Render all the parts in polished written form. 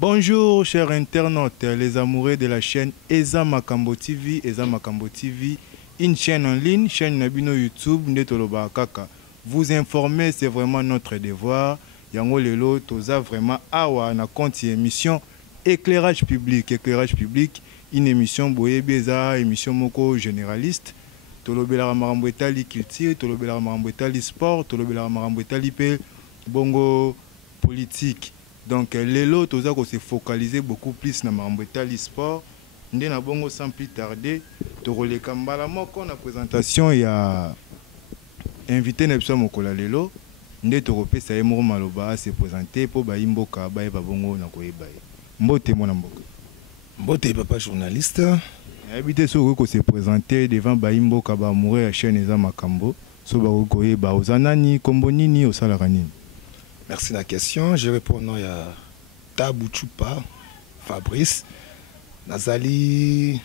Bonjour chers internautes, les amoureux de la chaîne Eza Makambo TV, une chaîne en ligne, chaîne Nabino YouTube, Netoloba Kaka. Vous informer, c'est vraiment notre devoir. Yango lelo, toza vraiment awa na compte émission éclairage public, une émission boye beza, émission moko généraliste. Tolobela marambo etali culture, tolobela marambo etali sport, tolobela marambo etali pe bongo politique. Donc les lots, tous se focaliser beaucoup plus na marambo etali sport. Ndé na bongo sans plus tarder, tolole kambala moko na présentation ya invité na biso mokola lelo. Ndé toropesa ye moko maloba se présenter pour ba imboka ba ba bongo na koyeba. Mbote mona mboka. Mbote papa journaliste. Habité so ko se présenter devant ba imboka ba mourir à chaîne Eza Makambo. So ba koyeba ozanani kombo nini osalaka nini. Merci de la question. Je réponds au nom de Tabou Chupa Fabrice. Nazali,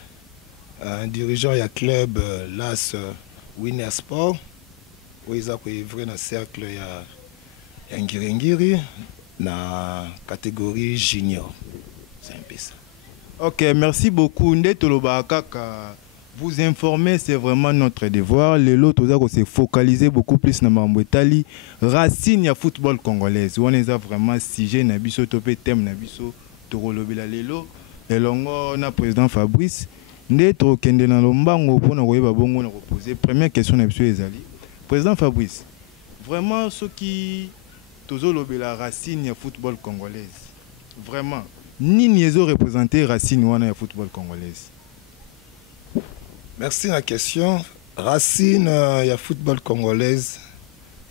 un dirigeant du club LAS Winner Sport. Où ils ont œuvré dans le cercle de Ngirengiri, dans la catégorie junior. C'est un peu ça. Ok, merci beaucoup. Ndetoloba Kaka. Vous informer, c'est vraiment notre devoir. Les lots, on s'est focalisé beaucoup plus dans Mambouetali. Racine ya football congolaise. On est vraiment sujet nabiso topé thème nabiso torolobela lelo. Et longo na président Fabrice. Ndetro kende na lombango pour na koyeba bongo na poser première question nabiso ezali. Président Fabrice, vraiment ce qui tozolobela racine ya football congolaise. Vraiment, nini ezo représenter racine wana ya football congolaise. Merci de la question. Racine ya football congolaise,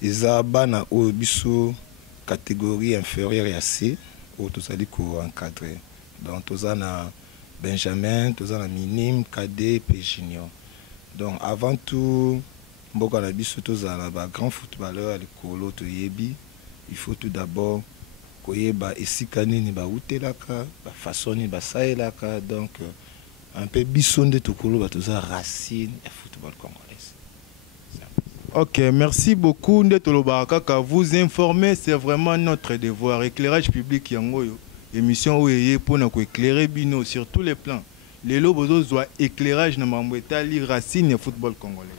ils ont bana au biso catégorie inférieure à C, où tous allez encadrer. Donc tous na Benjamin, tous na minime, cadet, et junior. Donc avant tout, mboka na biso tous na ba grand footballeur likolo to yebi, il faut tout d'abord koyeba esikani ni ba utelaka, ba façon ni ba saelaka, donc un peu bisonde tokolo batoza racine et football congolaise. Ok, merci beaucoup Ndetoloba Kaka. Vous informer, c'est vraiment notre devoir. Éclairage public yangoyo. Émission OEE pour nous éclairer bino sur tous les plans. Les lobos doivent éclairage na mambwetali racine et football congolais.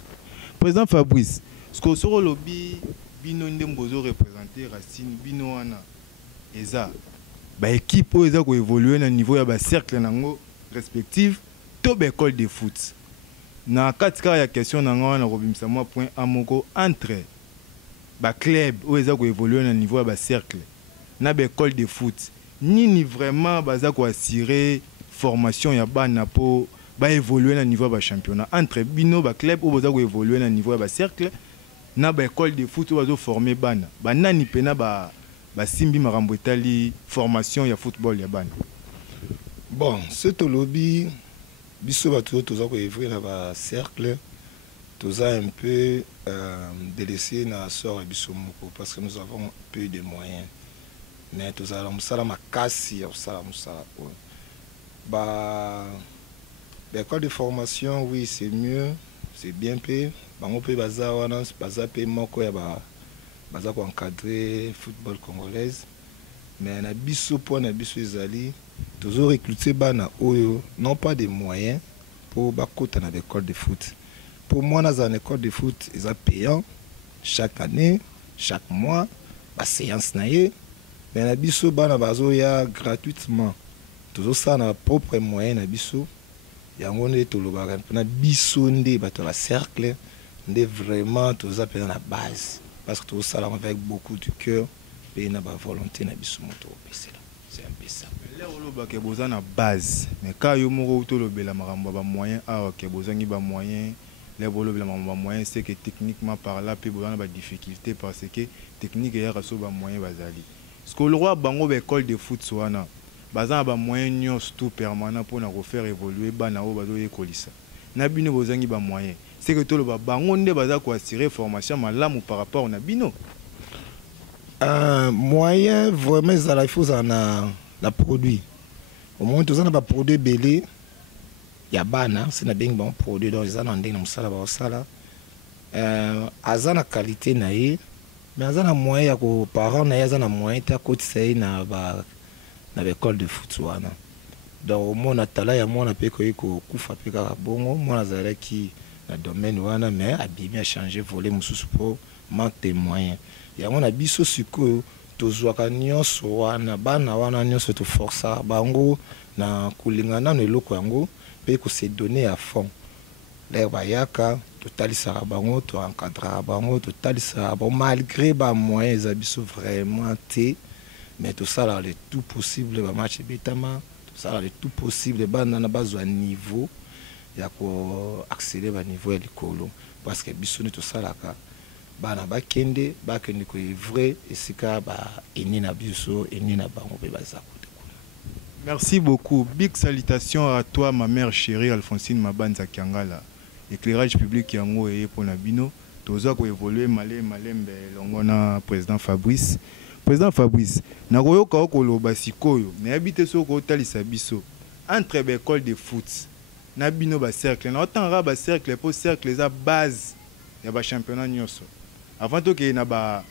Président Fabrice, ce que sur le lobby bino ndembozo représenter racine bino wana eza ba équipe eza ko évoluer na niveau ya ba cercle nango respective to école de foot. Na katika ya question nanga na robimisa moi point amoko entre ba club où eza ko évoluer na niveau ya ba cercle na ba école de foot. Nini vraiment baza ko assurer formation ya bana po ba évoluer na niveau ya ba championnat entre bino ba club où baza ko évoluer na niveau ya ba cercle na ba école de foot où bazo former bana. Ba nani pena ba simbi marambo etali formation ya football ya bana. Bon, c'est au lobby, biso bato toza ko œuvrer na ba cercle, toza un peu délaissé na sort à biso moko parce que nous avons peu de moyens. Mais toza la musala makasi ya musala ba l'école de formation, oui, c'est mieux, c'est bien payé. Bango pe baza wana baza pe moko ya baza ko encadrer football congolaise. Mais na biso po na biso ezali toujours recruter bana oyo non pas des moyens pour bakota na l'école de foot. Pour moi dans une école de foot ils sont payants chaque année, chaque mois, ba séance na ye. Mais na biso bana bazo ya gratuitement. Toujours ça na propre moyen na biso. Yango ne tolobaka na biso nde bato la cercle nde vraiment tous appelés la base parce que tout ça avec beaucoup de cœur et na ba volonté na biso moto opesela. C'est un peu ça. Là oloba ke boza na base mais ka yo moko tolobela makambo ba moyen awa ke bozangi ba moyen les bolobela makambo ba moyen c'est que techniquement par là pe boza na ba difficulté parce que technique ya raso ba moyen bazali. Ce que le roi bango ba école de foot soana baza ba moyen nyos tout permanent pour na refaire évoluer bana o bazo yekolisa. Na bino bozangi ba moyen c'est que toloba bango nde baza ko assurer formation malamu par rapport na bino. Moyen vraiment il faut la produit. Au moins tous on a pas produit belé. Ya bana c'est na bing bon produit donc ils en ndeng na musala ba sala. Azana qualité na ye mais azana moyen ya ko parents na azana moyen ta kotisa na ba na école de foot wana. Donc mona tala ya mona pe ko kufa pe ka bongo mona zalaki na domaine wana mais abimi a changer volet mususu po manque de moyens. Ya mona biso sikoyo tozwaka nyonso wana bana wana nyonso to força bango na kulingana na eloko yango pe ko se donner à fond. Là bayaka totalisaka bango to encadrer bango totalisaka bon malgré ba moyens abiso vraiment té mais tout ça là le tout possible ba match betama tout ça là le tout possible bana na bazwa niveau ya ko accélérer ba niveau ya likolo parce que biso ni tout ça là ka bana bakende ko vrai esika ba eni na biso eni na bango pe bazako. Merci beaucoup. Big salutations à toi, ma mère chérie Alphonsine Mabanza Kiangala. Éclairage public yango et pour Nabino. Toza ko évoluer malembe longona président Fabrice. Président Fabrice, na koyoka okoloba sikoyo, na habite soko talisa biso. Entre école de foot, na bino ba cercle, na otanga ba cercle pour cercle za base ya ba championnat nyonso. Avant to ke na ba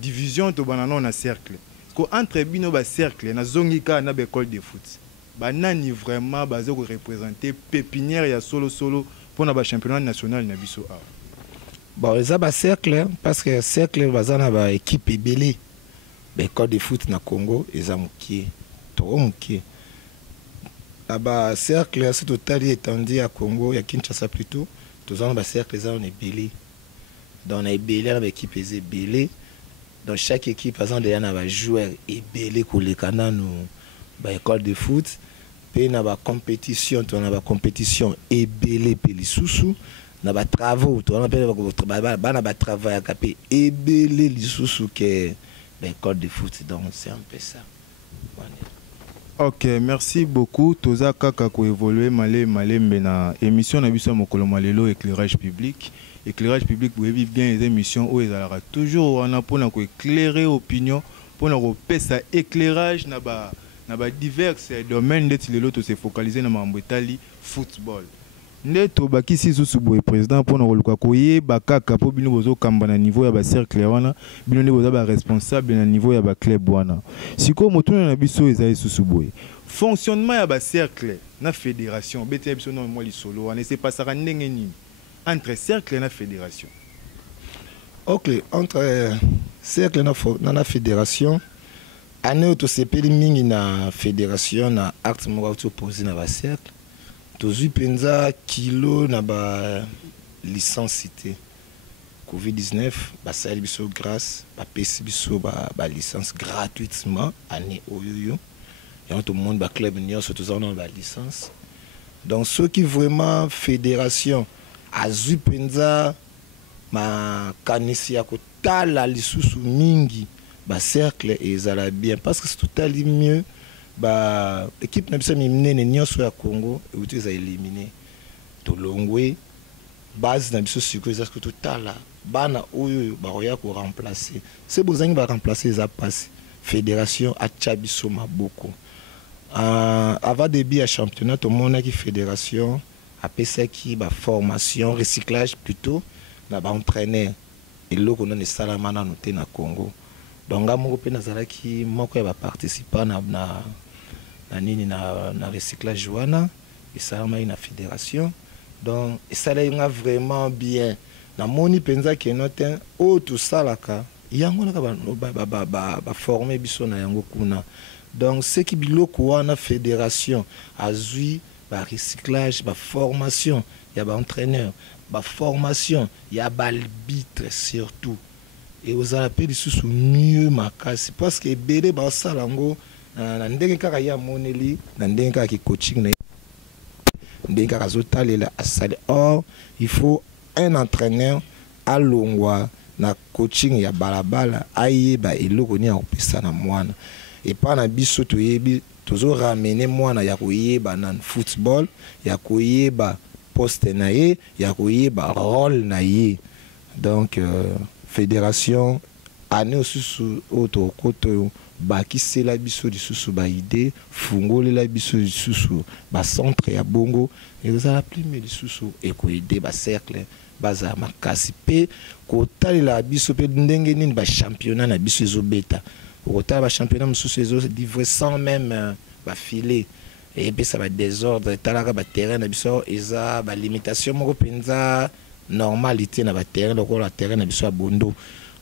division to banano na cercle. Ko entre bino ba cercle na zongika na ba école de foot. Ba nani vraiment bazo ko représenter pépinière ya solo pour na ba championnat national na biso a. Bon, ça ba cercle parce que cercle bazana ba équipe ebele. Ba école de foot na Congo eza mukie. To mukie. Ba cercle c'est total étendu à Congo ya Kinshasa plutôt. Tozana ba cercle za on ebele. Dans na ebele na ba équipe ebele. Dans chaque équipe, par exemple, il y a un joueur ébélé pour les canaux, bah école de foot. Puis il y a une compétition, on a une compétition ébélé pour les sous-sous. On a des travaux, on a des travaux à capé ébélé les sous-sous que l'école de foot. Donc c'est un peu ça. Ok, merci beaucoup. Toza kaka ko évoluer malé na émission na biso mokolo malelo éclairage public. Éclairage public vous vivre bien les émissions où ils aura toujours on a pour éclairer opinion pour nous ça éclairage na ba divers domaines de l'autre se focaliser na mambetali football. Neto bakisi susu boy président pour nous luka koye bakaka po bino bozo kamba na niveau ya ba cercle wana bino ne boza ba responsable na niveau ya ba club wana. Siko motuna na biso ezali susu boy. Fonctionnement ya ba cercle na fédération bete biso non moi li solo on ne sait pas ça ndenge nini. Entre cercle et la fédération. Ok, entre cercle et la fédération, année où tu mingi na fédération na acte moko tu posé na ba cercle, tu penza kilo na ba licence cité. Covid-19, ba sali biso grâce, ba pesi biso ba licence gratuitement année oyoyo. Et tout le monde ba club nyo surtout on a ba licence. Donc ceux qui vraiment fédération azui penza ma kanisi ya kotala lisusu mingi ba cercle ezala bien parce que c'est tout à mieux ba équipe na biso minene nyonso ya Congo et utiza éliminer to longwe base na biso siko ezala que totala bana oyo ba roya ko remplacer c'est bozangi ba remplacer za passe fédération a chabiso maboko avant début à championnat to mona ki fédération après ça qui ba formation recyclage plutôt na ba entraîneur et là qu'on a des salamana noté na Congo donc ngamo pe nazala ki moko ya ba participer na nini na recyclage wana et salama na fédération donc et ça là vraiment bien na moni penza ki noté o tout salaka yango na ba former biso na yango kuna donc ce qui biloko wana fédération azui ba recyclage, ba formation, il y a ba entraîneur, ba formation, il y a ba arbitre surtout. Et vous appelez les sous mieux makasi parce que bébé ba salango na ndenge kaka ya moneli, na ndenge kaka ki coaching na ndenge kaka zotalela asali. Or, il faut un entraîneur à longwa na coaching ya balabala ayeba eloko ni akopesa na mwana. Et pas na biso to yebi toujours ramener moi na yakoyeba na football yakoyeba poste na ye yakoyeba rôle na ye donc fédération année osusu auto koto bakisi la biso lisusu ba idée fungoli la biso lisusu ba centre ya bongo et vous allez plus mais lisusu et ko aider ba cercle baza makasi pe ko talela biso pe ndenge nini ba championnat na biso ezobeta Autant le championnat sous livré sans même filer. Et puis ça va désordre. Talaka ba terrain na biso eza ba limitation moko penza normalité na ba terrain donc la terrain na biso bondo.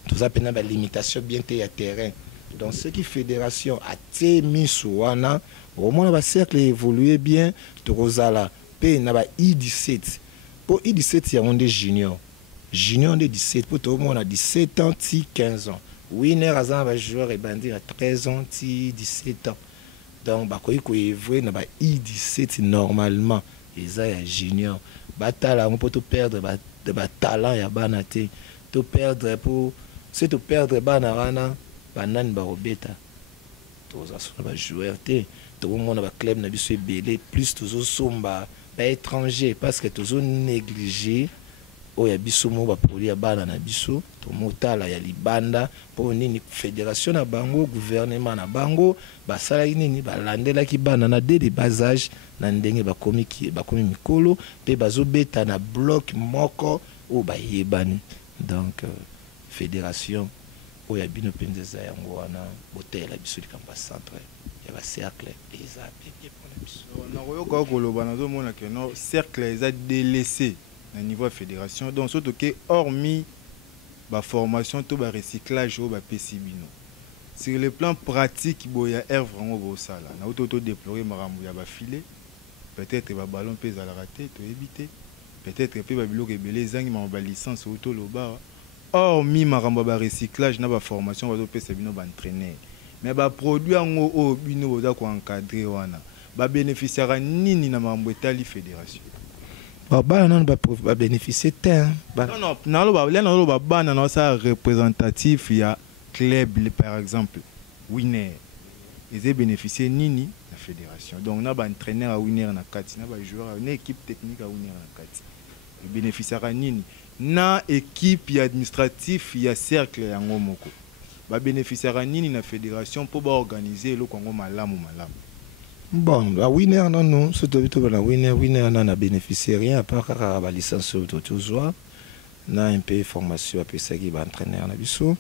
Tout ça penza ba limitation bien te ya terrain. Donc ce qui fédération a té mis wana au moins ba cercle évoluer bien to rozala pe na ba I17. Pour I17 il y a on des juniors. Junior de 17 pour tout le monde a 17 ans, 15 ans. Winner a un joueur et bandit à 13 ans, 17 ans. Donc, il faut évoluer dans I17 normalement. Et ça, il y a junior. Batala, on peut tout perdre de talent, il y a banate. Tout perdre pour. Si tu perdre banana, banane barobeta. Tout ça, c'est joueur. Tout le monde a un club, n'a pas belé. Plus toujours somba, étranger. Parce que toujours négligé. Oya biso mo ba produit ya bana na biso to motala ya libanda po nini fédération na bango gouvernement na bango basala nini balandela ki bana na dès bas âge na ndenge bakomi mikolo pe bazobeta na bloc moko o ba yebani donc fédération oya bino pendeza yango wana botela biso likamba centre ya ba cercle eza bien pour la biso na koyoka koloba na zo mona ke no cercle eza délaissé à niveau fédération donc surtout que hormis la formation tout le recyclage au PCBino sur le plan pratique il y a air vraiment beau ça là na auto déplorer marambu ya ba filet peut-être ba ballon pèse à la rater to éviter peut-être pe ba biloko ebele zangi ma ba licence auto loba hormis marambu ba recyclage na ba formation ba PCBino ba entraîner mais ba produit ngo o bino oza ko encadrer wana ba bénéficiera nini na marambu etali fédération. Bana non ba bénéficier non non bana non ça représentatif il y a club par exemple winner ils ont bénéficié nini la fédération donc na ba entraîneur à winner na kati na ba joueur une équipe technique à winner na kati ils bénéficiera nini na équipe administratif il y a cercle ya ngomoko ba bénéficiera nini na fédération pour ba organiser le Congo malamu. Bon, la winner non non, surtout la winner n'en a bénéficié rien à part la licence toujours, na un peu formation à ça qui va entraîner en abisso.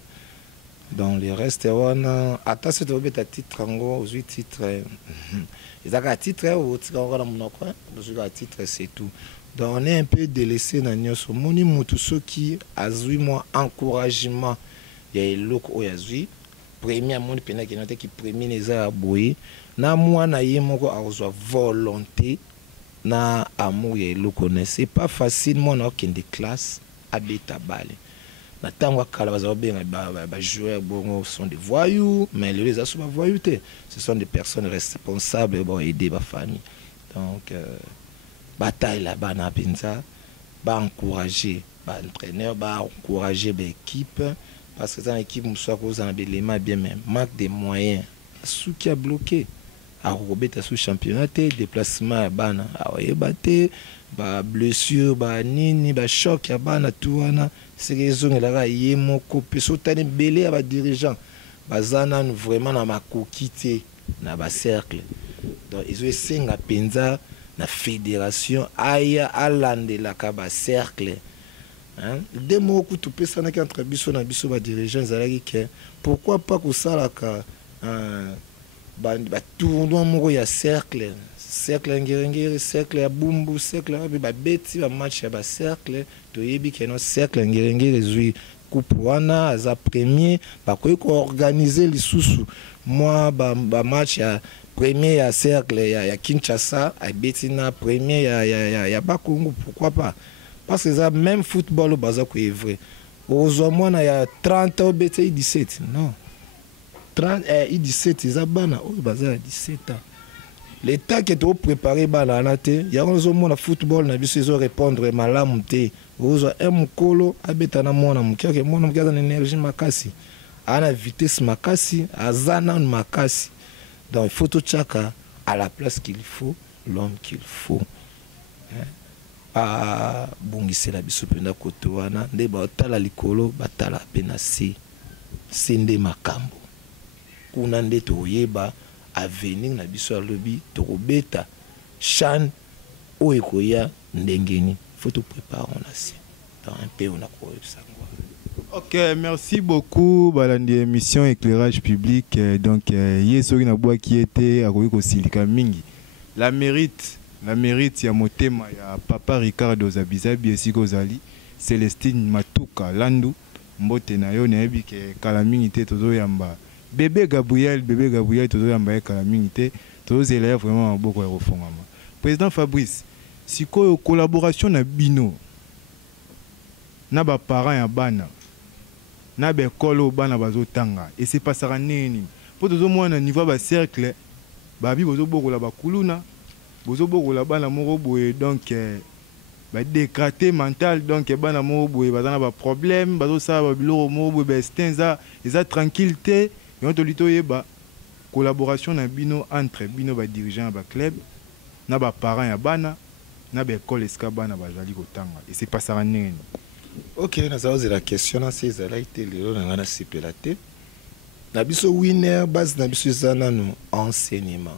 Donc les restes on a attends c'est de à titre en 8 titres. Ils ont un titre ou on a mon coin, un titre c'est tout. Donc on est un peu délaissé dans nyoso moni mutu ceux qui a eu moi encouragement. Il y a look au yazui premier monde pena qui noté qui premier les a boyer. Na moi na ye moko a volonté na amour ye lo connaissez pas facilement na aucune des classes à beta balé na tango kala baza bien ba joueurs bon sont des voyous mais les autres sont voyous ce sont des personnes responsables pour aider ba famille donc bataille là-bas na pinza ba encourager ba entraîneur ba encourager ba équipe parce que dans l'équipe soit cause en élément bien même manque de moyens ce qui a bloqué à Robert sous championnat déplacement bana ayebate ba blessure ba nini ba choc ya bana tuana c'est raison la ye moko peso tane belé ba dirigeant bazana vraiment na makokité na ba cercle donc ils ont senga penza na fédération aya alandela ka ba cercle hein des mots que tu peux ça na entre biso na biso ba dirigeants zalaki que pourquoi pas ko sala ka ba tournoi moko ya cercle ngere cercle ya bumbu cercle ba beti ba match ya ba cercle to yebi ke no cercle ngere zui coupe wana aza premier ba ko organiser lisusu moi ba match ya premier ya cercle ya Kinshasa a beti na premier ya Bakongo pourquoi pas parce que ça même football baza ko vrai ozo mwana ya 30 au beti 17 non 30 et 17 ils abana au bazar 17 ans l'état qui est trop préparé bana na te ya ozo mona football na biso zo répondre malamu te ozo mkolo abeta na mona mkiake mona mkiaza na énergie makasi ana vitesse makasi azana makasi donc il faut tout chaka à la place qu'il faut l'homme qu'il faut a bungisela biso penda koto wana nde ba tala likolo batala penasi sende makambo kuna nde toyeba avenir na biso alobi tokobeta chan oyo koya ndengeni faut tout préparer on a si dans un peu on a quoi ça Ok, merci beaucoup. Balandi émission éclairage public. Donc, yesogi na bois qui était à Silika Mingi. La mérite, il y a Motema, il y a Papa Ricardo Zabizabi et Sikozali, Célestine Matuka, Landu, Mbote Nayo, Nebi, Kalamingite, Tozo Yamba. Bébé Gabriel, Tozo Yamba, Kalamingite, Tozo Zélève vraiment beaucoup de refondement. Président Fabrice, si quoi collaboration na Bino, na ba parents ya bana. Na be kolo bana bazo tanga et c'est pas ça nini pour tout moi na niveau ba cercle babi bozo bokola bakuluna bozo bokola bana moko boye donc ba décraté mental donc bana moko boye bazana ba problème bazo ça ba biloko moko boye ba stenza eza tranquillité et on to lito yeba collaboration na bino entre bino ba dirigeant ba club na ba parents ya bana na be école eska bana bazali kotanga et c'est pas ça nini. Ok, nous avons la question, c'est ça a été le na sipelate. Na biso winner base na biso zana no enseignement.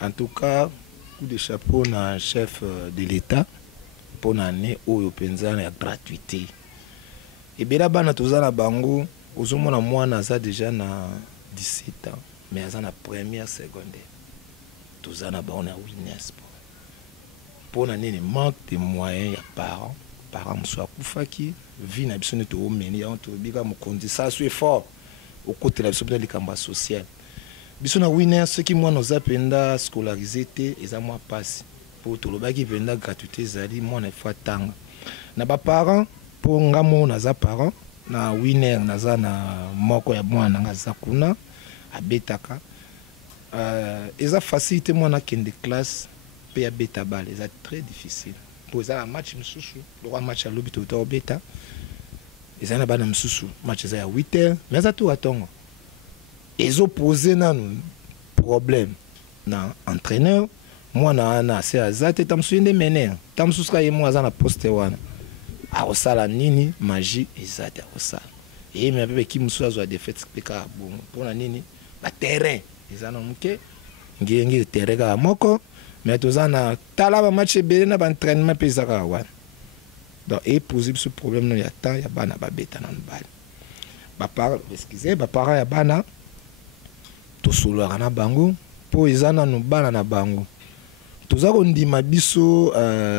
En tout cas, coup de chapeau na chef de l'État pour l'année où penza na gratuité. Et bien là-bas na tozana bango, ozomona mwana za déjà na 17 ans, mais za na première secondaire. Tozana ba on a winner sport. Pour l'année manque de moyens ya parents. Parents soit kufaki vie na biso neto omeni on to bika mokonzi ça soit fort au côté la biso de l'écamba social biso na winner ceux qui moi nous apenda scolarisé té eza moi passe pour to lobaki penda gratuité zali moi na fois tanga na ba parents pour ngamo na za parents na winner na za na moko ya mwana nga za kuna abetaka eza facilité moi na kende classe pe ya beta bal eza très difficile. Pour un match, le match à l'obit au bêta. Ils ont un match à 8h, mais ça tout attend. Ils ont posé un problème dans l'entraîneur. Moi, c'est à ça, tu as des menés. Tu as moi à la poste. À Osala Nini, magie, et ça, à Osala. Et il y avait qui me soit des fêtes pour la Nini, le terrain. Ils ont un terrain à Moko. Mais tous en talaba match belé na entraînement pesaka wan. Donc et poser ce problème non ya temps ya bana ba beta nan bal. Ba par excusez ba para ya bana to solo na bango po ezana no bana na bango. Toza ko ndima biso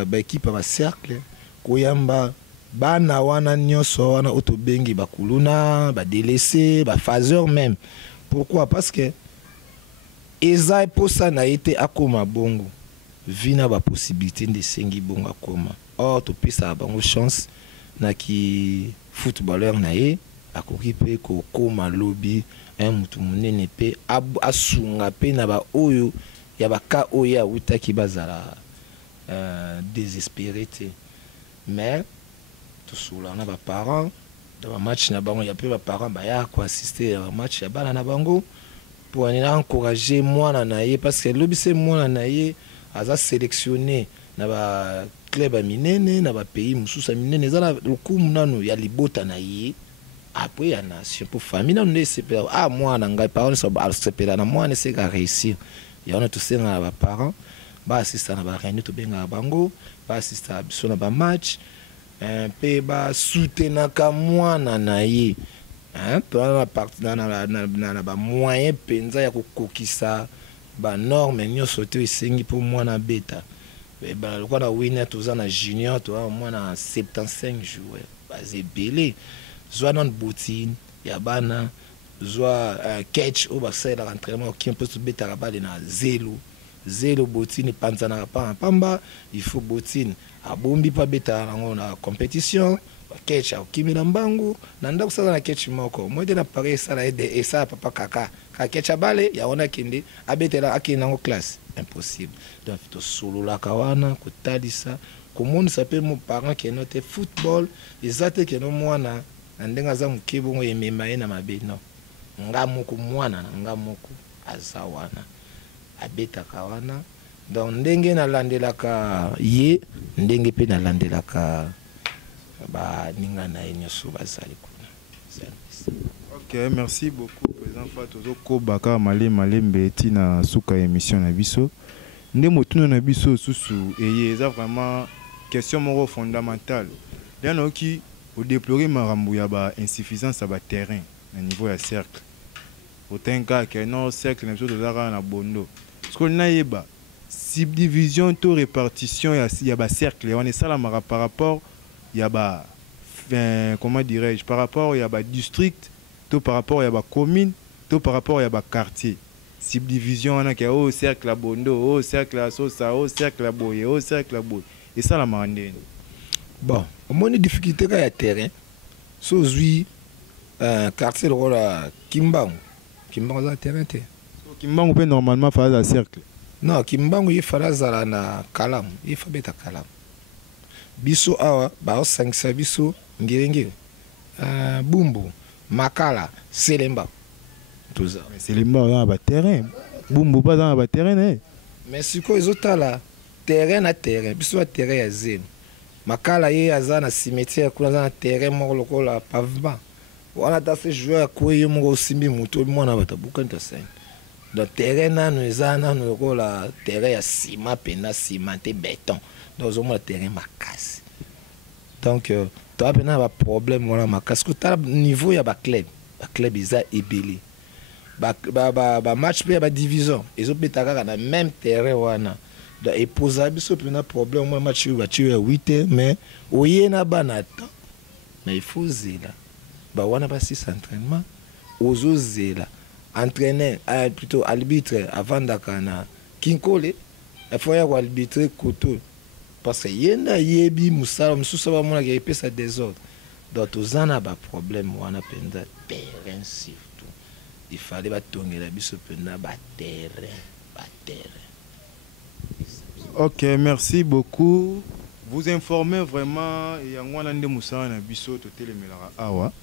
ba équipe ba cercle ko yamba bana wana nyoso wana otobengi ba kuluna ba délaissé ba phaseur même. Pourquoi? Parce que eza pour ça na été akoma bongo vina ba possibilité de sengi bongo akoma or to pesa bango chance na ki footballeur na ye akoki pe ko koma lobby un mutu munene pe asunga pe na ba oyo ya ba ka oya utaki bazala désespéré mais to sula na ba parents dans match na bango ya pe ba parents ba ya ko assister à match ya bana na bango pour encourager moi naye parce que lobby c'est moi naye aza sélectionné na ba club minene na ba pays mususa minene za lokumu nanu ya libota naye après ya nation pour famille nanu ne sepela moi na ngai parents so ba sepela na moi ne se ka réussir ya on a tous na ba parents ba assistant na ba réunion to benga bango ba assistant biso na ba match pe ba soutenir ka moi naye na partie na ba moyen penza ya kokokisa ba norme nyonso te esengi pour moi na beta ba lokwa na winner toza na junior to moi na 75 joueurs ba zebele zwa non boutine ya bana zwa catch au basel à entraînement qui un peu beta la balle na zelo boutine panza na pamba il faut boutine abombi pa beta na compétition catch au kimi na mbangu na ndako sala na catch moko mwede na pare sala ede esa papa kaka ka catch bale ya ona kinde abetela akina ngo classe impossible donc to solo la kawana kotalisa komoni sape mo parent ke note football ezate ke no mwana ndenga za mkibo ngo yemema ena mabeno ngamoko mwana na ngamoko azawana abeta kawana donc ndenge na landelaka ye ndenge pe na landelaka ba ninga na enyoso bazali kuna. Ok, merci beaucoup président Fatozo Kobaka Malembe tina suka émission na biso nde motuna na biso susu eye eza vraiment question moko fondamentale lano ki au déplorer marambo ya ba insuffisance à ba terrain au niveau ya cercle autant que non cercle même chose na bondo parce qu'on a yeba subdivision to répartition ya ba cercle on est ça la par rapport ya ba comment dirais-je par rapport ya ba district to par rapport ya ba commune to par rapport ya ba quartier subdivision on a que au cercle la bondo au cercle la sosa au cercle la boye au cercle la boye et ça la mandene. Bon, on a une difficulté à terrain. So zui quartier le rôle Kimbangu. Kimbangu à terrain te. Kimbangu peut normalement faire un cercle. Non, Kimbangu il fera zala na Kalam, il faut beta Kalam. Biso awa ba o 5 biso ngirengire. Bumbu, Makala, Selemba. Tout ça. Mais Selemba dans le terrain. Bumbu pas dans le terrain eh. Mais si quoi ils ont là terrain na terrain, biso a terrain ya zéro. Makala ye aza na cimetière kuna aza na terrain moko lokola pavement wana ta se joueur ko ye moko osimbi moto mwana bata bukanta sen donc terrain nanu eza nanu lokola terrain ya ciment pena cimenté béton donc ozomona terrain makasi donc to apena ba problème wana makasi ko tala niveau ya ba club eza ebele ba match pe ba division ezobeta kaka na même terrain wana. Et pour ça, il y a un problème. Moi, je suis à 8 heures, mais il y a un temps. Mais il faut zéla. Bah, on a pas 6 entraînements. Aux zéla. Entraîner, plutôt arbitre avant d'akana. Kinkole, il faut y avoir arbitre koto. Parce qu'il y a un yebi, moussala, moussala, moussala, qui a ça désordre. Donc, tous en a un problème. On a un terrain surtout. Il fallait tourner la bise un terrain. Ok, merci beaucoup. Vous informez vraiment et en Wallande Moussa na biso to telemelara awa.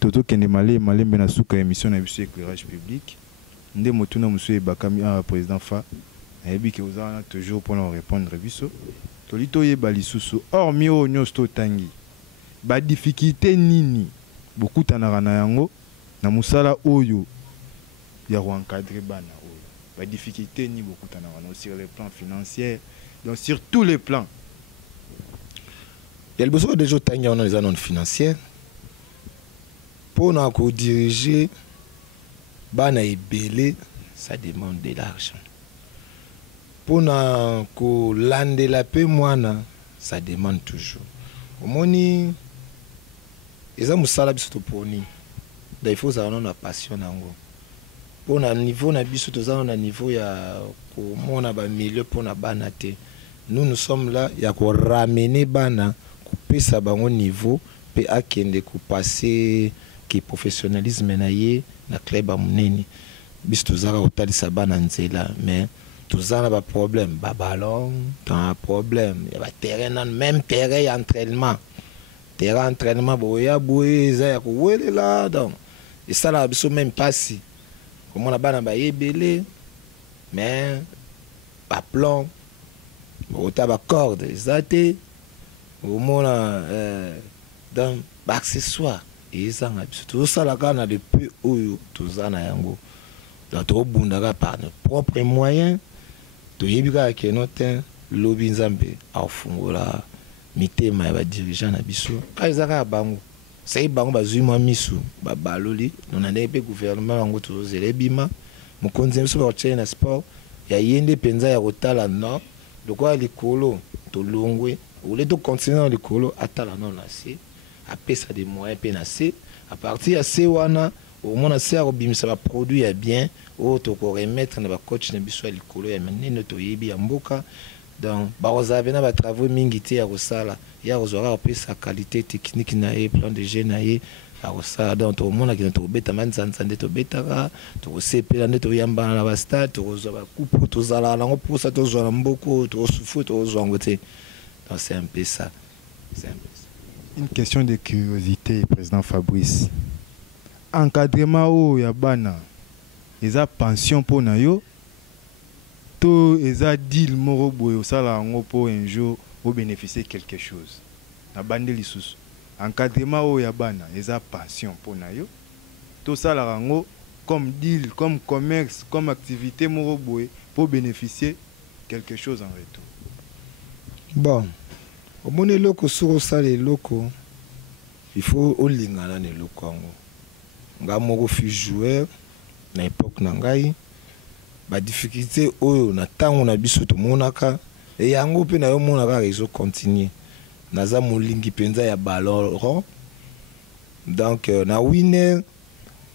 Toto kende malé na suka émission na biso éclairage public. Nde motuna monsieur Bakami président fa. Ebi ke uzana toujours pour nous répondre biso. Tolito yeba lisusu hormis o nyosto tangi. Ba difficulté nini beaucoup tanara na yango na musala oyo ya ko encadrer bana oyo. Ba difficulté ni beaucoup tanara sur le plan financier. Donc sur tous les plans. Il y a besoin de gens qui ont des annonces financières pour nous diriger. Bana ebele, ça demande de l'argent. Pour nous lander la paix, ça demande toujours. Au moni, ils ont musala biso pour nous. Il faut avoir une passion nango. Pour un niveau na biso tozana na niveau ya ko mona ba milieu pour na banate. Nous sommes là, il y a qu'on ramener bana, couper ça au niveau, puis à kende ko passer qui professionnalisme naie na club amuneni. Bis tozara otali sa bana nzela, mais tozana ba problème, ba ballon, t'as un problème, il y a ba terrain même terrain entraînement. Terrain entraînement boya boye za ya ko wele là donc. Et ça là biso même pas si. Comment la bana ba yebele, mais pas plan. Au tabac corde, zate, au moins dans l'accessoire, et ça, tout ça, là, on a depuis où tout ça, yango. Donc, au bout par nos propres moyens, tout y est que notre lobby nzambe, au fond, là, mité, ma dirigeant, abisso, pas les arabes, bango. C'est bango, bazuma, misu, baloli, nous n'avons pas gouvernement, on a tous les bima, mon conseil sur le sport, il y a yende penza ya rotala non. Donc, les colos, tout l'ongwe, ou les deux continents, les colos, attendent non assez, après ça des moyens pénacés, à partir de ces wana, au moins assez à robim, ça va produire bien, ou tu peux remettre dans le coach, dans les colos, et maintenant, notre yebi en boka, donc, vous avez des travaux mingité à Rosala, il y a sa qualité technique, plan de génie, à Rosala, donc, au monde qui est au bêta, man, sans au bêta, au CP, au yamba, à la stade, au coupe, au zala, pour ça, au zamboko, au foot, au zangoté. Donc, c'est un peu ça. Une question de curiosité, président Fabrice. Encadrement au Yabana, ils ont pension pour Nayo, tout ils ont deal morobo au salaire pour un jour pour bénéficier de quelque chose. Na bande lissus. Encadrement au Yabana, ils ont pension pour Nayo, tout ça là comme deal, comme commerce, comme activité morobo pour bénéficier de quelque chose en retour. Bon, au monde loco sur ça les locaux. il faut olingana ne lokango nga moko fi joueur na époque na ngai ba difficulté oyo na tango na biso to monaka et yango pe na yo monaka réseau continuer naza molingi penza ya ballon rond donc na winner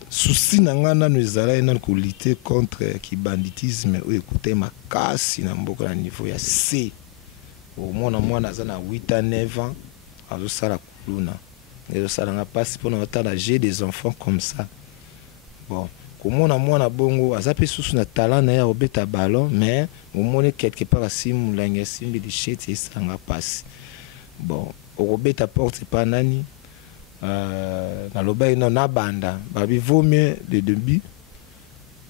souci na nga nano ezala na ko lutter contre ki banditisme oyo écouter makasi na mboka na niveau ya C au mwana aza na 8 à 9 ans azosala kuluna ezosala nga pasi mpona otala j'ai des enfants comme ça bon komona mwana bongo aza pe susu na talent na ya obeta ballon mais omoni quelque part asimulangi asimbi lichete esanga pasi bon okobeta porte pa nani na lobai na banda babi vaut mieux le début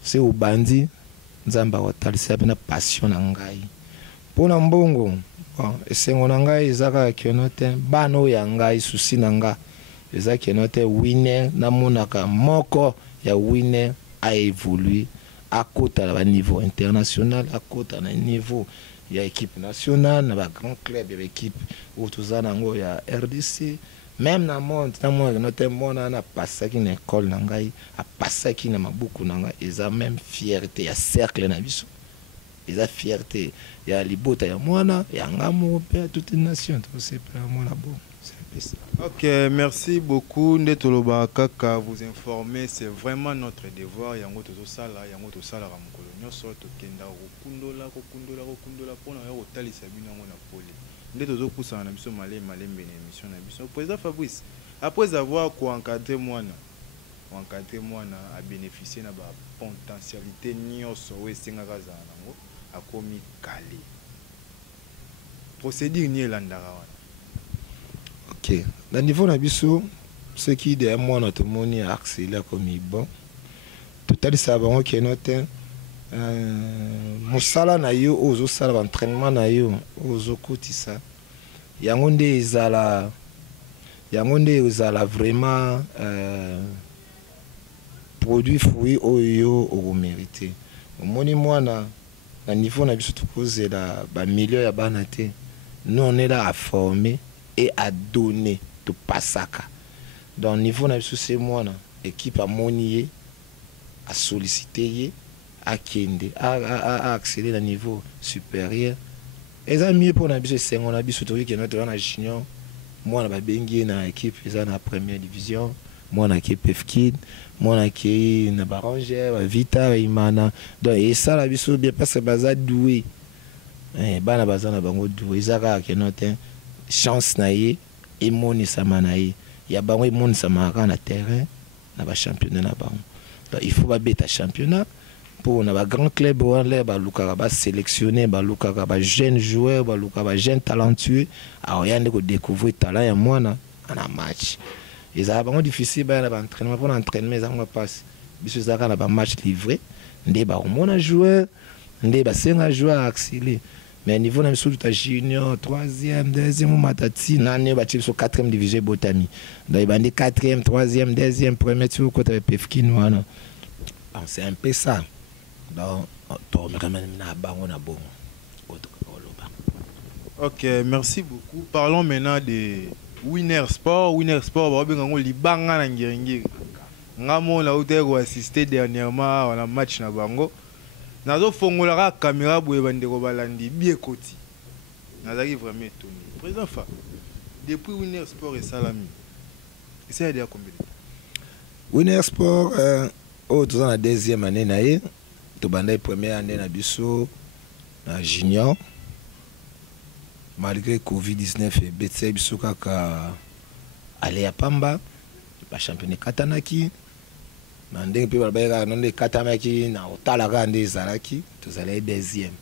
c'est au bandi nzamba watalisa na passion na ngai pona mbongo bon esengo na ngai ezaka kenote bano ya ngai susi na nga ezaka kenote winner na monaka moko ya winner a évolué à côté à niveau international à côté à niveau il y a équipe nationale na ba grand club ya équipe où tous anango ya RDC même na monde notamment na passaki na école na ngai a passaki na mabuku na ngai eza même fierté ya cercle na biso eza fierté ya libota ya mwana ya ngamo pe toute une nation to c'est pas mwana bon. Ok, merci beaucoup. Ndetoloba kaka vous informer, c'est vraiment notre devoir. Yango tozo sala ramukolo nyoso to kenda kokundola pona yo talisa bino na pole. Ndetozo poussa na biso malembe na émission na biso. Président Fabrice, après avoir encadré mwana a bénéficié na ba potentialité nyoso we singa kaza nango akomi kali. Procédure ni landara wana. Ok, dans le niveau nabiso, ce qui est moi notre moni a accéléré comme bon. Total ça va que notre musala na yo ozo sala entraînement na yo ozo kotisa. Yangonde ezala vraiment produit fruit oyo o mérité. Moni moi na niveau nabiso to cause la ba milieu ya banate. Nous on est là à former et à donner de pasaka. Dans le niveau de c'est moi, l'équipe a monier, à solliciter, à kende, à accéder à niveau supérieur. Et ça mieux pour nous, c'est on a surtout que notre junior, moi on a bengi dans l'équipe, ils sont en première division, moi on a qui Pefkid, moi on a qui na Baranger, Vita, Imana. Donc et ça la biso bien parce que baza doué. Bana baza na bango doué, izaka que notre chance naie et moni samanaye ya bango et moni samara na terrain na ba championnat na bango. Donc il faut ba beta championnat pour na ba grand club wala ba luka ba sélectionner ba luka ba jeune joueur ba luka ba jeune talentueux alors yande ko découvrir talent ya mwana na match. Et ça bango difficile ba na ba entraînement pour entraînement ça on passe biso ça na ba match livré ndé ba mona joueur ndé ba senga joueur accéléré. Mais niveau de la junior, 3e, 2e, matati, l'année bâti sur 4e division botami. Donc il y a 4e, 3e, 2e, 1er tour côté Pefkin. C'est un peu ça. Donc, ok, merci beaucoup. Parlons maintenant de Winner Sport. Winner Sport, Libanga na Ngeringi. Ngamo na utego assisté dernièrement à un match na bango. Nazo fongola caméra boye bandeko balandi bien koti. Nazaki vraiment étonné. Président Fa, depuis Winner Sport et Salami, ça a déjà combien de temps? Winner Sport, dans la deuxième année, tu as la première année na biso na junior. Malgré Covid-19 et Betsy biso kaka aller à Pamba, ba championnat Katanaki. Nandeng pe balbaira nande katamaki na otalaka nde ezalaki tozala deuxième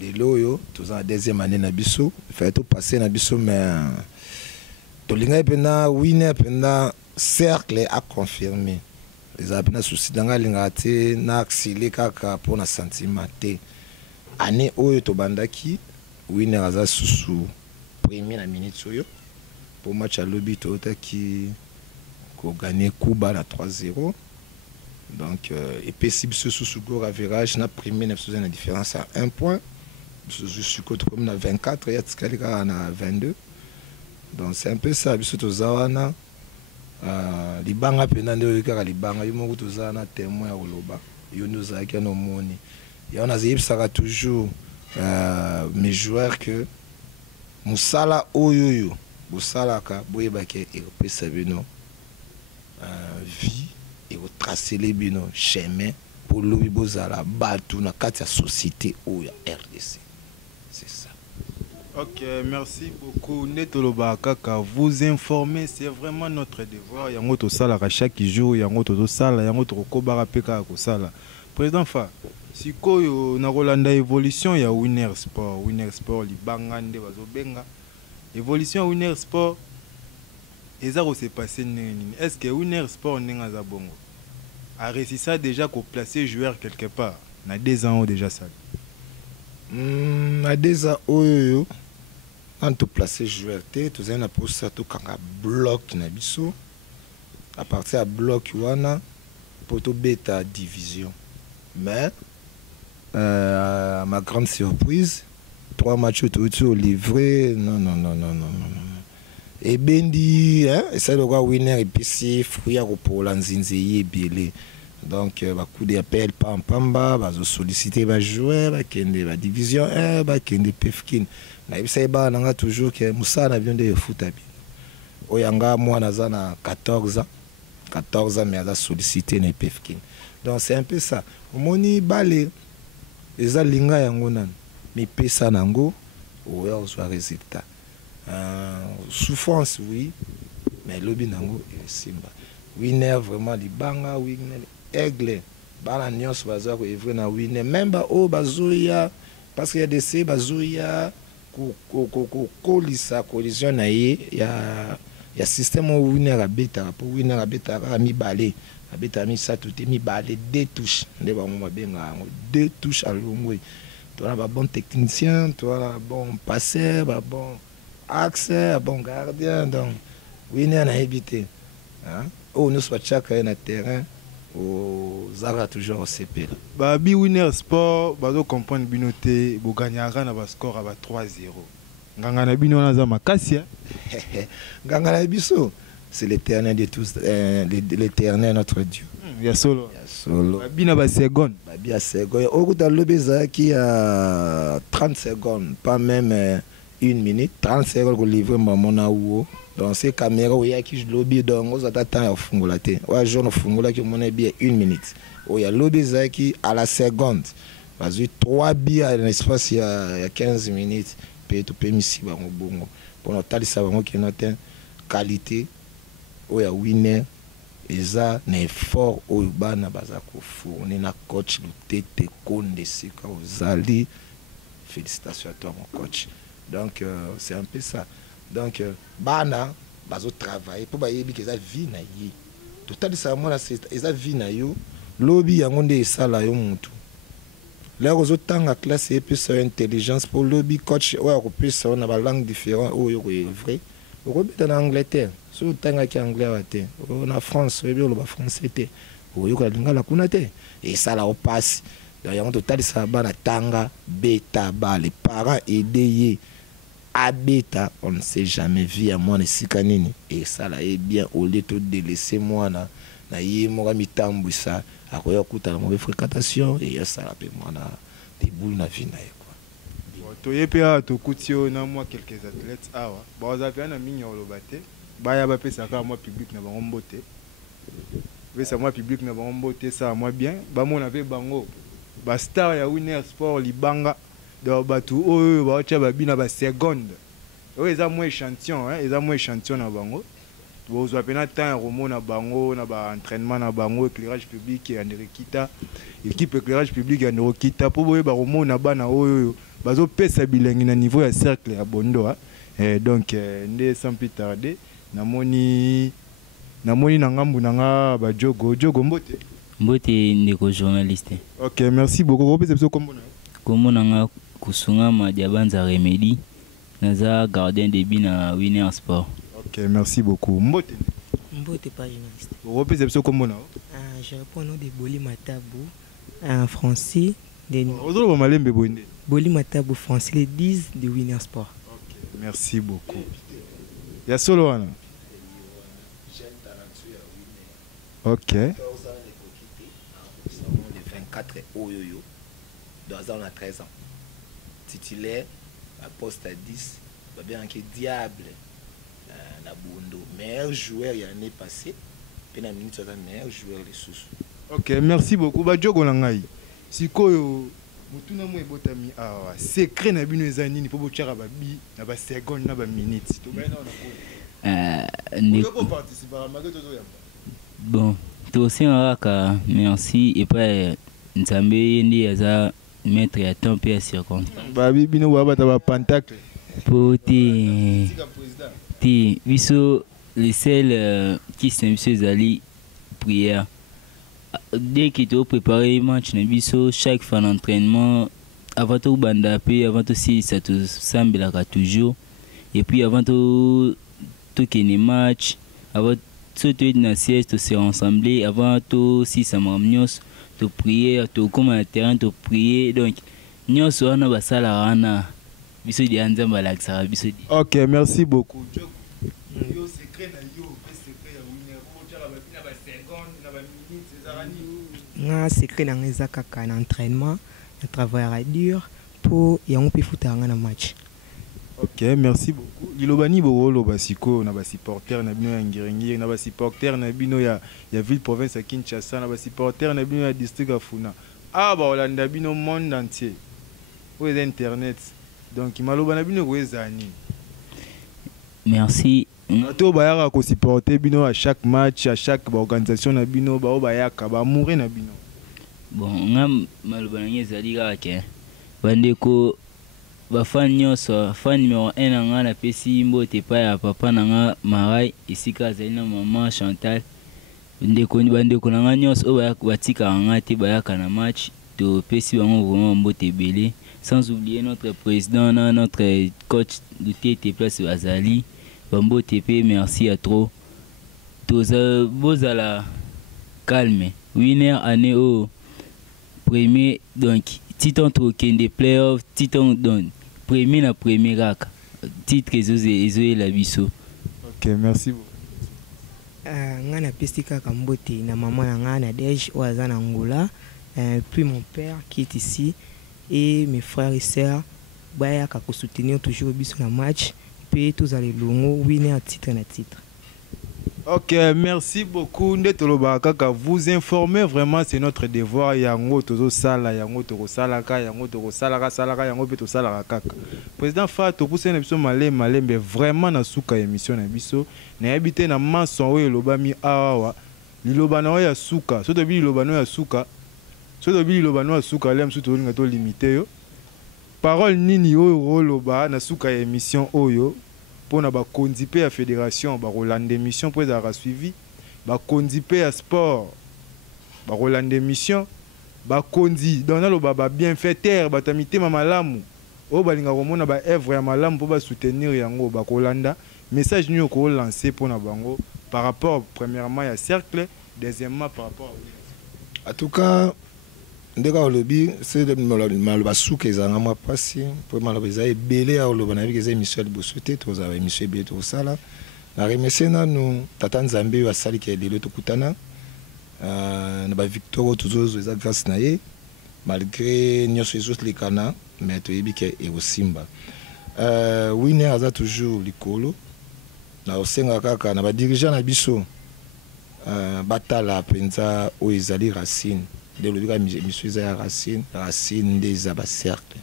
lelo yo tozala deuxième année na biso fait to passer na biso mais tolinga pena winner pena cercle a confirmé les apena souci danga linga te na accéléré kaka pour na sentiment te année oyo to bandaki winner aza susu premier na minute oyo pour match à lobby to taki qu'on gagné Cuba à 3-0. Donc, et puis si ce sous-gour à virage, n'a primé la différence à 1 point. Je suis contre comme 24, il y a 22. Donc c'est un peu ça, biso tozawana libanga pena nde kaka libanga yo moko tozana témoin ya koloba yo nous a ki no moni. Et on a zebisaka toujours mes joueurs que musala oyoyo bosalaka boyebake ekopesa bino vie et tracer les bino chemin pour lobi bozala batu na kati ya société oyo RDC. C'est ça. Ok, merci beaucoup. Netoloba Kaka, vous informer, c'est vraiment notre devoir. Yango to sala chaque jour, yango to sala, yango to kobara peka ko sala. Président Fa, si koyo na Rolanda évolution ya Winner Sport li bangande bazo benga. Évolution Winner Sport ezako se passer nini. Est-ce que Winner Sport nenga za bongo a réussi ça déjà qu'on placer joueur quelque part. Na 2 ans déjà ça. Na 2 ans oyo quand tu places joueur té tu as pour ça tout kanga bloc na biso à partir de bloc wana pour tout bêta division. Mais à ma grande surprise 3 matchs tout livré non. Et bendi hein et ça le gars winner et puis si fruit pour la nzinzi yebele. Donc coup d'appel pamba va solliciter va jouer va kende va division 1 va kende pefkin na bisa ba nanga toujours que Moussa na bien de foot abi oyanga moi na 14 ans mais a sollicité na pefkin. Donc c'est un peu ça omoni balé eza linga yango nan mais pesa nango oya soit résultat souffrance oui mais lobby nango simba winner vraiment libanga winner aigle bana nyos baza ko evre na winner même ba o bazoya parce qu'il y a des ces bazoya ko kolisa collision na ye ya système o winner abeta pour winner abeta ka mi balé abeta mi sa tout mi balé 2 touches nde ba mo benga 2 touches à longwe toi ba bon technicien toi bon passeur ba bon accès bon gardien donc winner na éviter hein oh nous soit chaque na terrain au Zara toujours au CP. Babi Winner Sport, bazo comprendre binoté, bo gagnera na ba score à 3-0. Nganga na bino na za makasi. Nganga na biso, c'est l'éternel de tous, l'éternel notre Dieu. Ya solo. Babi na ba seconde. Babi a seconde. Au kuta lobeza qui a 30 secondes, pas même 1 minute, 30 secondes pour livrer mamona ou. Donc ces caméras où il y a qui je lobby donc on attend à fungola té ouais jaune fungola qui mon bien 1 minute où il y a lobby qui à la seconde parce que 3 billets à l'espace il y a 15 minutes peut tout permis ba bongo pour notre ça bango qui notre qualité où il y a winner eza na effort au bana bazako fournir na coach Lutete Konde sika ozali félicitations à toi mon coach. Donc c'est un peu ça. Donc bana bazo travailler pour bayebi que ça vie na yi total ça moi c'est eza vie na yo lobby yango nde esala yo mutu là ozo tanga classe et puis sur intelligence pour lobby coach ouais ko pesa na ba langue différent o yo vrai o bita na Angleterre so tanga ki anglais wate o na France o yo lo ba français te o yo ka lingala kuna te et ça là au passe donc yango total ça bana tanga beta ba les parents aider Abeta, on ne s'est jamais vu à moi, et ça là est bien au lieu de délaisser moi na yé moi mi tambu ça à quoi écoute la mauvaise fréquentation et ça là peut moi na des boules na vie na quoi. To yepea to kutio na moi quelques athlètes awa. Ba za pia na minyo lobate. Ba ya ba pesa ka moi public na bango mbote. Pesa moi public na bango mbote ça moi bien. Ba mon avait bango. Ba star ya Winner Sport libanga. Donc batu oyo ba cha ba bina ba seconde oyo eza moins échantillon hein eza moins échantillon na bango bo zo pena temps romo na bango na ba entraînement na bango éclairage public et Andrekita équipe éclairage public ya Andrekita po boye ba romo na bana oyo bazo pesa bilengi na niveau ya cercle ya Bondo hein donc ndé sans plus tarder namoni na ngambu nanga ba jogo mbote ndeko journaliste. OK merci beaucoup ko pesa biso kombo na kombo nanga Kusunga Madiabanza Remedy naza gardien de but na Winner Sport. OK merci beaucoup mbote pas journaliste. Repese biso kombo na je réponds au nom de Boli Matabou en français de Ozolo ba malembe boinde Boli Matabou français les 10 de Winner Sport. OK merci beaucoup. ya solo wana. Ok. 24 Oyoyo. Dans on a 13 ans. Titulaire, à poste à 10, bien que diable, na Bundo, meilleur joueur l'année passée, et la minute meilleur joueur les sous. Ok, merci beaucoup. Badjogo nangai. Sikoyo mutuna mo ebotami awa. Secret na bino ezani ni po bochara ba bi na ba seconde na ba minute. To bena na ko. Participer à magato zo yamba. Bon, to senga merci et pas Nzambe ndi aza mettre à temps pe circonstance. Ba bi bino wa bata ba pentacle. Poté. Ti biso les seuls qui sont zali prière. Dès que tu prépares le match, chaque fois d'entraînement, avant tout bandapé, avant tout si ça te semble toujours, et puis avant tout qu'il match, avant tout tu es siège, tu se rassembler, avant tout si ça m'amène, tu prier, tu comme un terrain, tu prier, donc nous sommes en basala rana, biso di anza malaksa, biso di. Ok, merci beaucoup. Nga secret na ngeza kaka na entraînement, na travail dur pour yango pe futanga na match. Ok, merci beaucoup. Lilobani bolo basiko na ba supporter na bino ya Ngirengi, na ba supporter na bino ya ville province ya Kinshasa, na ba supporter na bino ya district ya Funa. Ah ba Holanda bino monde entier. Ou internet. Donc maloba na bino ko ezani. Merci. To bayaka ko supporter bino à chaque match, à chaque organisation na bino ba bayaka ba mourir na bino. Bon, ngam maloba na ngezali kaka. Bandeko ba fan nyonso, fan numéro 1 na nga na pesi mbote pa ya papa na nga Marai, isika azali na maman Chantal. Bandeko na nga nyonso oyo batika nga te bayaka na match, to pesi bango vraiment mbote belé. Sans oublier notre président, notre coach de TT Place Azali. Bambo TP, merci à trop. Tous bozala calme. Winner année au premier, donc titre token des playoffs, titre donc premier na premier raka. Titre ezoe la biso. Ok, merci beaucoup. Nga na pesi kaka mbote na maman na nga na Dej ou aza na Angola, puis mon père qui est ici et mes frères et sœurs baya ka ko soutenir toujours biso na match. Tous les longs, winner à titre na titre. Ok, merci beaucoup. Kaka, vous informer vraiment, c'est notre devoir. Yango tozo sala, yango toko salaka, yango toko salaka, salaka, yango peto salaka kaka. Président Fatou, pour cette émission malé, mais vraiment na souka émission na biso. Na habité na manson oyo lobami awa. Lilobano ya souka. So tobi lilobano ya souka. So tobi lilobano ya souka, lem so to ngato limité yo. Parole nini oyo roloba na souka émission oyo. Pour na ba kondipe à fédération ba Roland émission pour avoir suivi ba kondipe à sport ba Roland émission ba kondi dona lo baba bien fait terre ba tamité mamalamu o balinga komona ba œuvre ya malamu pour ba soutenir yango ba Rolanda message nous ko lancer pour na bango par rapport premièrement à cercle, deuxièmement par rapport à tout cas ndeka olobi c'est de maloba souka ezanga mwa pasi po maloba eza ebele ya oloba na bikeza émission ya liboso te tozala émission ebele tokosala na remercie nanu tata Nzambe oyo asaliki elelo tokutana na bavictoire oyo tozozwa eza grâce na ye malgré nyonso ezolikana mais toyebi ke ekosimba winner aza toujours likolo na osenga kaka na badirigant na biso batala mpenza oyo ezali racine de l'obika monsieur Zaya Racine des cercle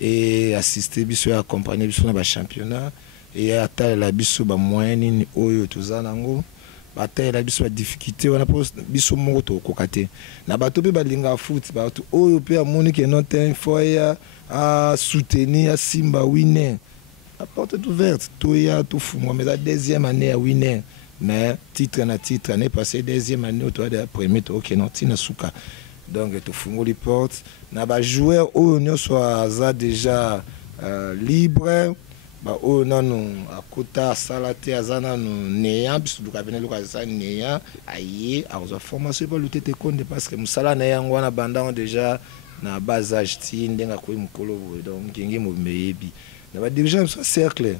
et assister biso à accompagner biso na ba championnat et atteindre la biso ba moyenne ni oyo tozanango atteindre la biso ba difficulté wana biso moko to kokate na bato pe balinga foot bato oyo pe amoni ke non ten foya à soutenir Simba winner la porte est ouverte toya to fumwa mais la deuxième année à winner mais titre na titre année passée deuxième année au toit de premier to OK non tina suka donc to fungo les portes na ba joueur o nyo soit déjà libre ba o nanu akota salate azana no neya bisu duka bene luka za neya aye azo formation pas lutter te konde parce que musala na yango wana bandang déjà na bas âge ti ndenga ko mukolo donc ngi mo meyebi na ba dirigeant so cercle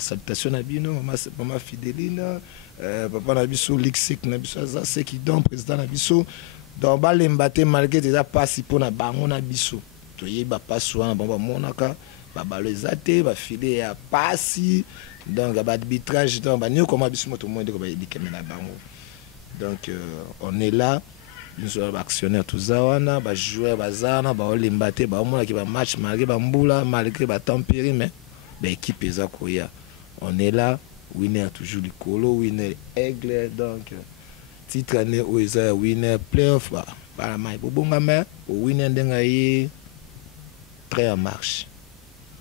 salutation à bino maman Fidelina papa na biso Lixik na biso za c'est qui donc président na biso donc balemba malgré déjà passi pour na bango na biso toyeba passe wana bon monaka babaloza te bafile ya passi donc arbitrage donc banio comment biso moto monde ko ba edikeme na bango donc on est là nous sommes actionnaires tous wana ba joueurs bazana ba olemba te ba mona ki ba match malgré ba mbula malgré ba tempéri mais ba équipe eza koya on est là winner toujours likolo winner aigle donc titre année où eza winner playoff ba la mai bobonga mais au winner ndenga yi très en marche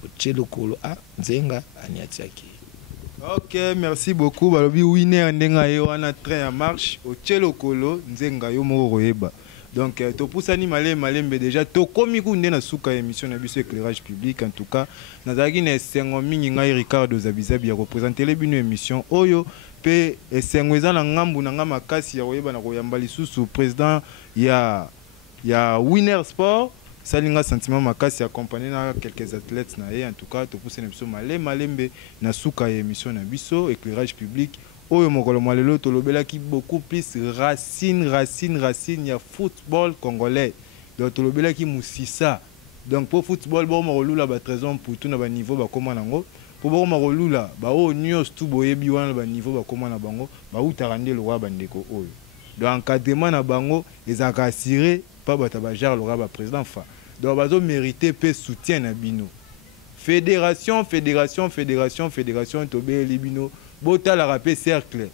au tchelo kolo a nzenga aniatiaki. Ok, merci beaucoup. Balobi winner ndenga ye wana très en marche au tchelo kolo nzenga yo mo royeba. Donc to poussani malembe déjà to komi ku ndena suka émission na biso éclairage public en tout cas nazaki na sengo mingi ngai Ricardo Zabizabi ya représenter les bino émission oyo pe sengo eza na ngambu na ngama kasi ya royeba na koyamba lisusu président ya Winner Sport salinga sentiment makasi accompagné na quelques athlètes na en tout cas to poussani biso malembe na suka émission na biso éclairage public. Oyo mokolo malelo tolobelaki beaucoup plus racine ya football congolais. Donc tolobelaki musisa. Donc pour football bo molula ba trésor pour tout na ba niveau ba koma nango. Pour bo molula ba o news tout boyebi wana ba niveau ba koma na bango ba utarande lo ba ndeko oyo. Donc encadrement na bango ezaka assuré pas bata ba jar lo ba président fa. Donc bazo mériter pe soutien na bino. Fédération tobeli bino bota la rapé cercle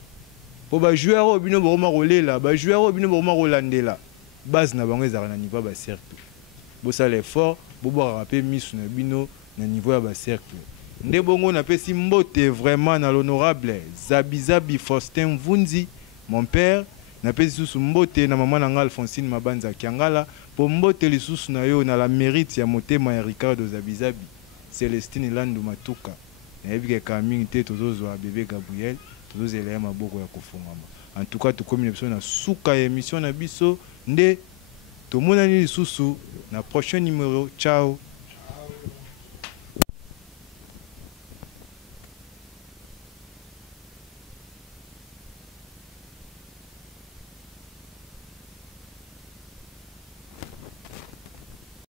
pour ba joueur au bino boroma rolela ba joueur au bino boroma rolandela base na bango ezaka na niveau ba cercle bo ça l'effort bo ba rapé misu na bino na niveau ya ba cercle nde bongo na pesi mbote vraiment na l'honorable Zabizabi Faustin Vunzi mon père na pesi susu mbote na maman na Alphonsine Mabanza Kiangala pour mbote lisusu na yo na la mérite ya motema ya Ricardo Zabizabi Célestine Landu Matuka nayebi ka mingi te tozozwa bébé Gabriel tozozela maboko ya kofungama en tout cas tokomi biso na suka émission na biso nde tomonani lisusu na prochain numéro ciao.